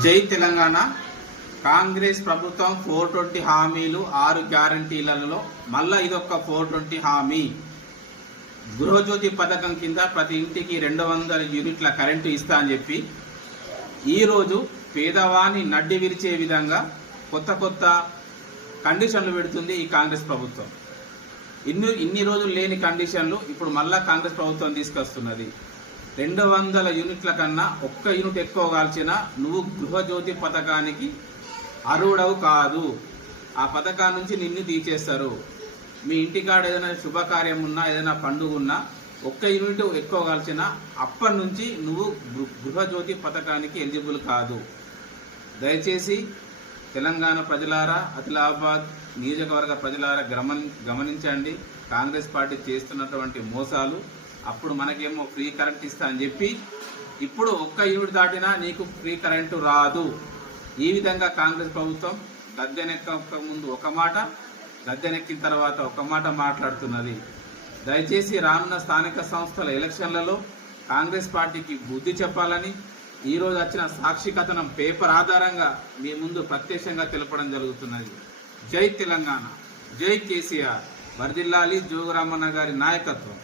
జై తెలంగాణ. కాంగ్రెస్ ప్రభుత్వం 420 హామీలు 6 గ్యారంటీలలో మళ్ళా ఇదొక 420 హామీ. గృహజ్యోతి పథకం కింద ప్రతి ఇంటికి 200 యూనిట్ల కరెంటు ఇస్తా అని చెప్పి ఈరోజు పేదవాన్ని నడ్డి విరిచే విధంగా కొత్త కండిషన్లు పెడుతుంది ఈ కాంగ్రెస్ ప్రభుత్వం. ఇన్ని రోజులు లేని కండిషన్లు ఇప్పుడు మళ్ళా కాంగ్రెస్ ప్రభుత్వం తీసుకొస్తున్నది. 200 యూనిట్ల కన్నా ఒక్క యూనిట్ ఎక్కువ కాల్చిన నువ్వు గృహజ్యోతి పథకానికి అర్హుడవు కాదు. ఆ పథకాన్ని నుంచి నిన్ను తీసేస్తారు. మీ ఇంటికాడ ఏదైనా శుభకార్యం ఉన్నా, ఏదైనా పండుగ ఉన్నా ఒక్క యూనిట్ ఎక్కువ కాల్చిన అప్పటి నుంచి నువ్వు గృహజ్యోతి పథకానికి ఎలిజిబుల్ కాదు. దయచేసి తెలంగాణ ప్రజలారా, ఆదిలాబాద్ నియోజకవర్గ ప్రజలారా గమనించండి. కాంగ్రెస్ పార్టీ చేస్తున్నటువంటి మోసాలు. అప్పుడు మనకేమో ఫ్రీ కరెంట్ ఇస్తా అని చెప్పి ఇప్పుడు ఒక్క యూనిట్ దాటినా నీకు ఫ్రీ కరెంటు రాదు. ఈ విధంగా కాంగ్రెస్ ప్రభుత్వం గద్దెనెక్క ముందు ఒక మాట, గద్దెనెక్కిన తర్వాత ఒక మాట మాట్లాడుతున్నది. దయచేసి రానున్న స్థానిక సంస్థల ఎలక్షన్లలో కాంగ్రెస్ పార్టీకి బుద్ధి చెప్పాలని ఈరోజు వచ్చిన సాక్షి కథనం పేపర్ ఆధారంగా మీ ముందు ప్రత్యక్షంగా తెలపడం జరుగుతున్నది. జై తెలంగాణ, జై కేసీఆర్, వర్ధిల్లాలి జోగురామన్న గారి నాయకత్వం.